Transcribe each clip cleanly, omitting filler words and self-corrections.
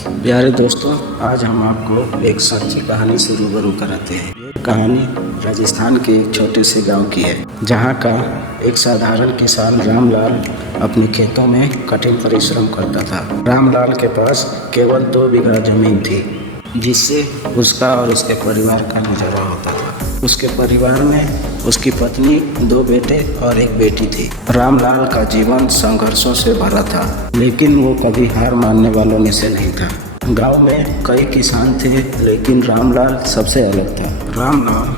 प्यारे दोस्तों, आज हम आपको एक सच्ची कहानी से रूबरू कराते हैं। ये कहानी राजस्थान के एक छोटे से गांव की है, जहां का एक साधारण किसान रामलाल अपने खेतों में कठिन परिश्रम करता था। रामलाल के पास केवल 2 बीघा जमीन थी, जिससे उसका और उसके परिवार का गुजारा होता था। उसके परिवार में उसकी पत्नी, 2 बेटे और 1 बेटी थी। रामलाल का जीवन संघर्षों से भरा था, लेकिन वो कभी हार मानने वालों में से नहीं था। गांव में कई किसान थे, लेकिन रामलाल सबसे अलग था। रामलाल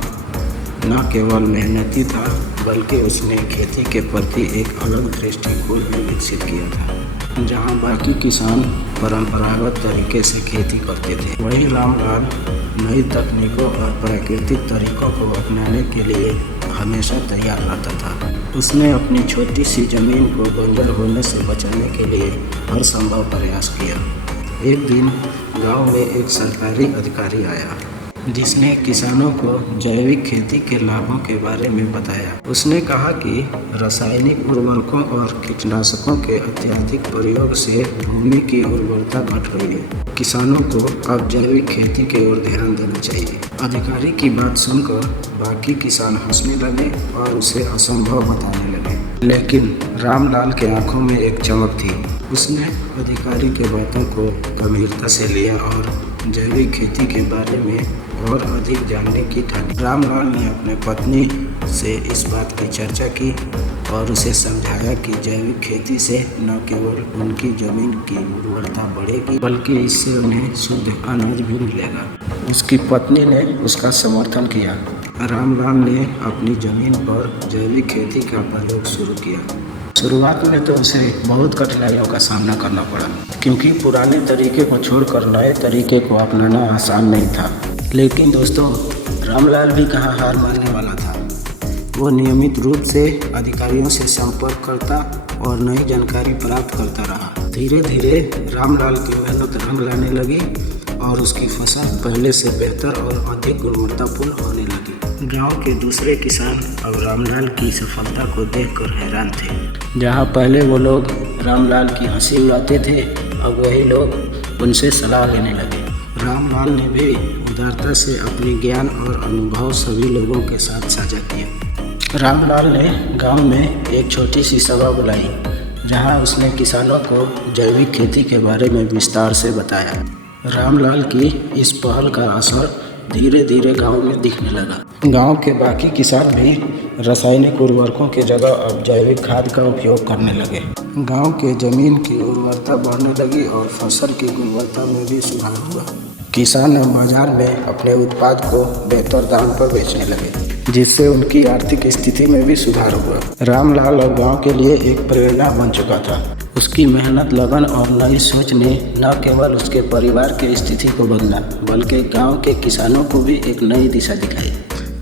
न केवल मेहनती था, बल्कि उसने खेती के प्रति एक अलग दृष्टिकोण भी विकसित किया था। जहां बाकी किसान परंपरागत तरीके से खेती करते थे, वहीं रामलाल नई तकनीकों और प्राकृतिक तरीकों को अपनाने के लिए हमेशा तैयार रहता था। उसने अपनी छोटी सी जमीन को बंजर होने से बचाने के लिए हर संभव प्रयास किया। एक दिन गांव में एक सरकारी अधिकारी आया, जिसने किसानों को जैविक खेती के लाभों के बारे में बताया। उसने कहा कि रासायनिक उर्वरकों और कीटनाशकों के अत्यधिक प्रयोग से भूमि की उर्वरता घट रही है। किसानों को अब जैविक खेती की ओर ध्यान देना चाहिए। अधिकारी की बात सुनकर बाकी किसान हंसने लगे और उसे असंभव बताने लगे, लेकिन रामलाल के आंखों में एक चमक थी। उसने अधिकारी के बातों को गंभीरता से लिया और जैविक खेती के बारे में और अधिक जानने की ठानी। रामलाल ने अपने पत्नी से इस बात की चर्चा की और उसे समझाया कि जैविक खेती से न केवल उनकी जमीन की उर्वरता बढ़ेगी, बल्कि इससे उन्हें शुद्ध अनाज भी मिलेगा। उसकी पत्नी ने उसका समर्थन किया। रामलाल ने अपनी जमीन पर जैविक खेती का प्रयोग शुरू किया। शुरुआत में तो उसे बहुत कठिनाइयों का सामना करना पड़ा, क्योंकि पुराने तरीके को छोड़कर नए तरीके को अपनाना आसान नहीं था। लेकिन दोस्तों, रामलाल भी कहाँ हार मानने वाला था। वो नियमित रूप से अधिकारियों से संपर्क करता और नई जानकारी प्राप्त करता रहा। धीरे धीरे रामलाल की मेहनत रंग लाने लगी और उसकी फसल पहले से बेहतर और अधिक गुणवत्तापूर्ण होने लगी। गांव के दूसरे किसान अब रामलाल की सफलता को देखकर हैरान थे। जहां पहले वो लोग रामलाल की हंसी उड़ाते थे, अब वही लोग उनसे सलाह लेने लगे। रामलाल ने भी उदारता से अपने ज्ञान और अनुभव सभी लोगों के साथ साझा किया। रामलाल ने गांव में एक छोटी सी सभा बुलाई, जहां उसने किसानों को जैविक खेती के बारे में विस्तार से बताया। रामलाल की इस पहल का असर धीरे धीरे गांव में दिखने लगा। गांव के बाकी किसान भी रासायनिक उर्वरकों की जगह अब जैविक खाद का उपयोग करने लगे। गांव के जमीन की उर्वरता बढ़ने लगी और फसल की गुणवत्ता में भी सुधार हुआ। किसान अब बाजार में अपने उत्पाद को बेहतर दाम पर बेचने लगे, जिससे उनकी आर्थिक स्थिति में भी सुधार हुआ। रामलाल अब गांव के लिए एक प्रेरणा बन चुका था। उसकी मेहनत, लगन और नई सोच ने न केवल उसके परिवार की स्थिति को बदला, बल्कि गांव के किसानों को भी एक नई दिशा दिखाई।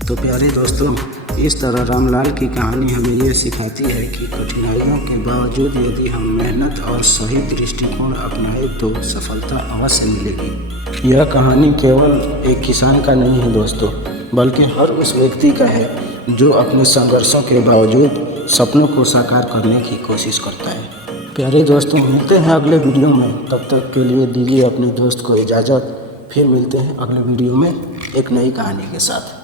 तो प्यारे दोस्तों, इस तरह रामलाल की कहानी हमें ये सिखाती है कि कठिनाइयों के बावजूद यदि हम मेहनत और सही दृष्टिकोण अपनाएं तो सफलता अवश्य मिलेगी। यह कहानी केवल एक किसान का नहीं है दोस्तों, बल्कि हर उस व्यक्ति का है जो अपने संघर्षों के बावजूद सपनों को साकार करने की कोशिश करता है। प्यारे दोस्तों, मिलते हैं अगले वीडियो में। तब तक के लिए दीजिए अपने दोस्त को इजाज़त। फिर मिलते हैं अगले वीडियो में एक नई कहानी के साथ।